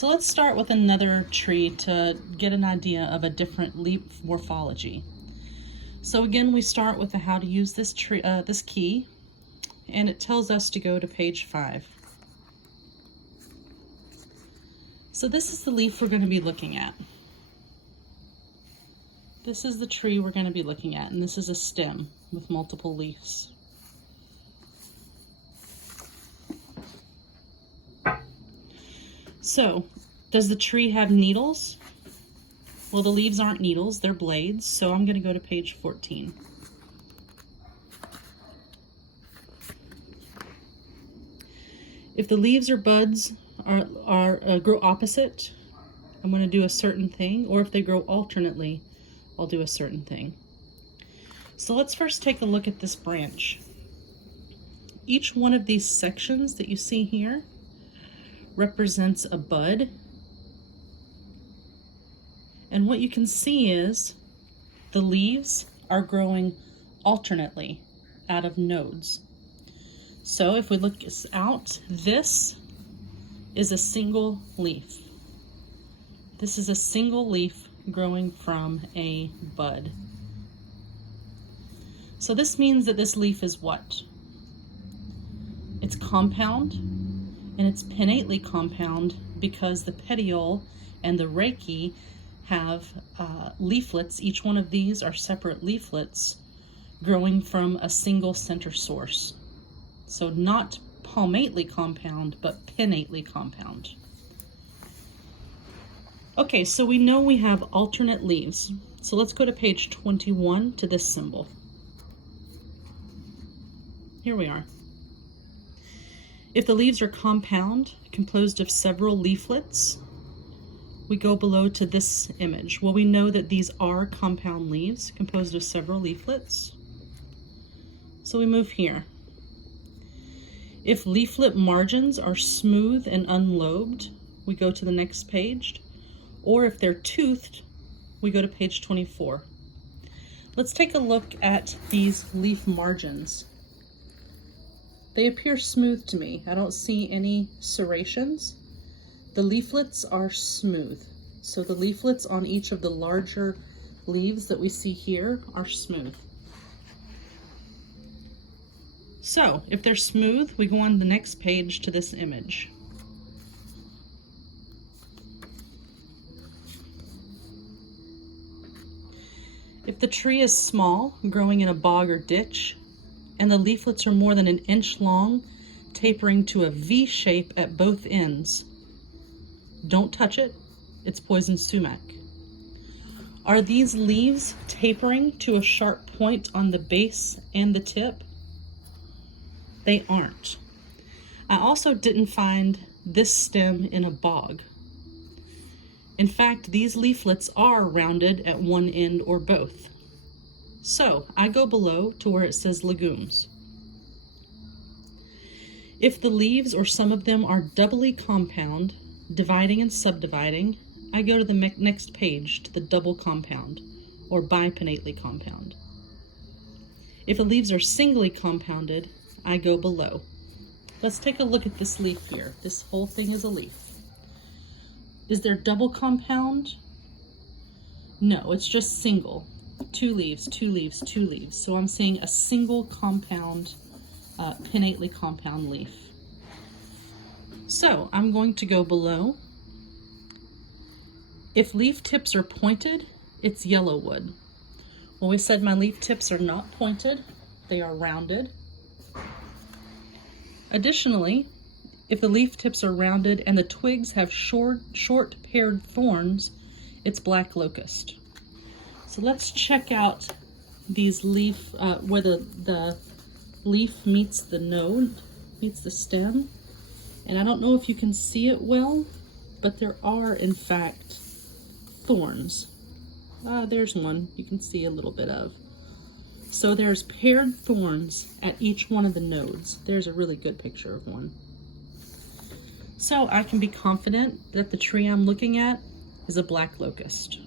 So let's start with another tree to get an idea of a different leaf morphology. So again, we start with the how to use this tree, this key, and it tells us to go to page 5. So this is the leaf we're going to be looking at. This is the tree we're going to be looking at, and this is a stem with multiple leaves. So, does the tree have needles? Well, the leaves aren't needles, they're blades, so I'm going to go to page 14. If the leaves or buds grow opposite, I'm going to do a certain thing, or if they grow alternately, I'll do a certain thing. So let's first take a look at this branch. Each one of these sections that you see here represents a bud. And what you can see is the leaves are growing alternately out of nodes. So if we look out, this is a single leaf. This is a single leaf growing from a bud. So this means that this leaf is what? It's compound, and it's pinnately compound because the petiole and the rachis have leaflets. Each one of these are separate leaflets growing from a single center source. So not palmately compound, but pinnately compound. Okay, so we know we have alternate leaves. So let's go to page 21 to this symbol. Here we are. If the leaves are compound, composed of several leaflets, we go below to this image. Well, we know that these are compound leaves composed of several leaflets. So we move here. If leaflet margins are smooth and unlobed, we go to the next page. Or if they're toothed, we go to page 24. Let's take a look at these leaf margins. They appear smooth to me. I don't see any serrations. The leaflets are smooth. So the leaflets on each of the larger leaves that we see here are smooth. So if they're smooth, we go on the next page to this image. If the tree is small, growing in a bog or ditch, and the leaflets are more than an inch long, tapering to a V shape at both ends, don't touch it, it's poison sumac. Are these leaves tapering to a sharp point on the base and the tip? They aren't. I also didn't find this stem in a bog. In fact, these leaflets are rounded at one end or both. So I go below to where it says legumes. If the leaves or some of them are doubly compound, dividing and subdividing, I go to the next page to the double compound or bipinnately compound. If the leaves are singly compounded, I go below. Let's take a look at this leaf here. This whole thing is a leaf. Is there double compound? No, it's just single. 2 leaves, 2 leaves, 2 leaves. So I'm seeing a single compound, pinnately compound leaf. So I'm going to go below. If leaf tips are pointed, it's yellow wood. Well, we said my leaf tips are not pointed, they are rounded. Additionally, if the leaf tips are rounded and the twigs have short paired thorns, it's black locust. So let's check out these leaf, where the leaf meets the node, meets the stem. And I don't know if you can see it well, but there are in fact thorns. There's one you can see a little bit of. So there's paired thorns at each one of the nodes. There's a really good picture of one. So I can be confident that the tree I'm looking at is a black locust.